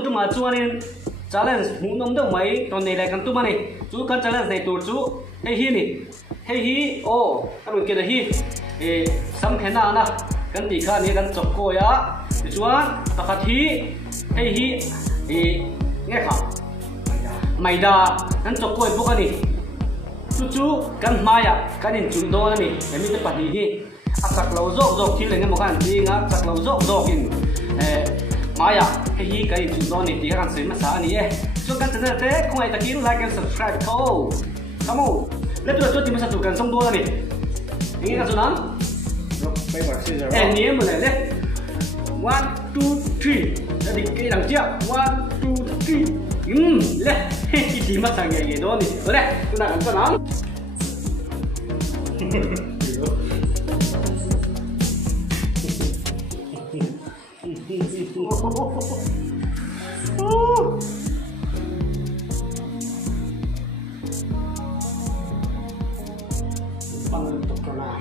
nôm tu mà chua nên challenge hú nôm đâu mấy còn này lại cần tu mà này chú cần challenge này tụt chú hey hi này hey hi ô các bạn kia là hi sắm khen nào na cần tỉ khá này cần chọc cô ya chú á ta phát hi hey hi nghe khảo mày đã cần chọc cô bốc anh chú cần mai à cần nhìn chúng tôi này em biết bắt đi hi sạc lâu dọc thì lên cái một cái gì ngã sạc lâu dọc in mai à cái gì cái chúng tôi này thì các bạn mà sao này cho các bạn thế không ai ta kêu like and subscribe thôi come on let's do it mình sẽ chụp xong đua này nghe cái số nào em mình lại đấy 1 2 3 jadi cái đằng trước 1 2 3 lên cái gì mà sang cái đó này rồi đấy chúng ta làm cho nó bằng tục trở lại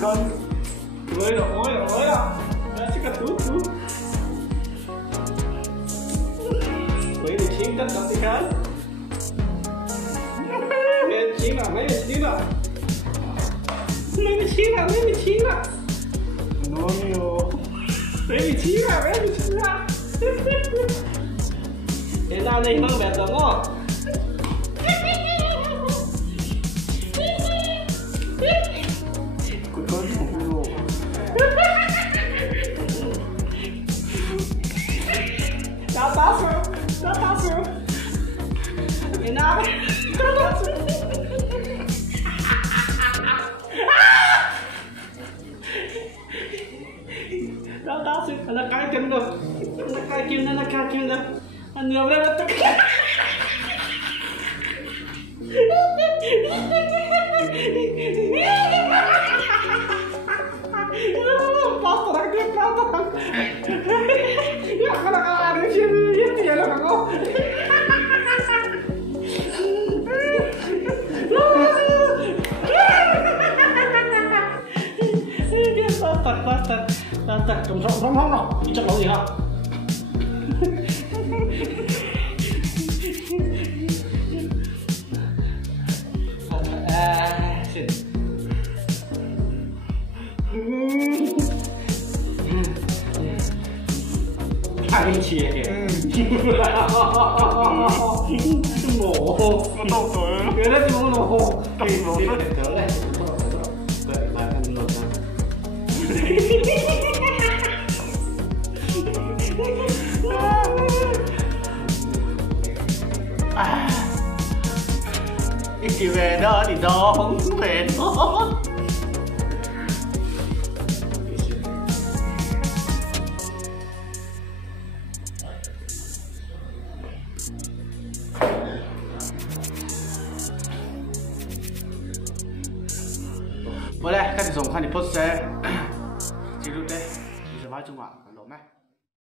con ơi chỉ cần tú mấy vị trí tất cả thì khác mấy vị trí là mấy vị trí là nó nhiều mấy vị trí là thế nào đây mang vẻ giống không Tá seu. E nada. Tá seu. Nó cay kim rồi. Nó cay kim rồi. Anh nhiều lên nó. Trồng rộng không nào, đi chắc lẩu gì hả? Hai chị mổ nó tối cái đó thì nó hồ kỳ nó để tớ này vậy mà ăn lột ra đi về đó thì đó không về đó boleh kan dùng khăn thì post sẽ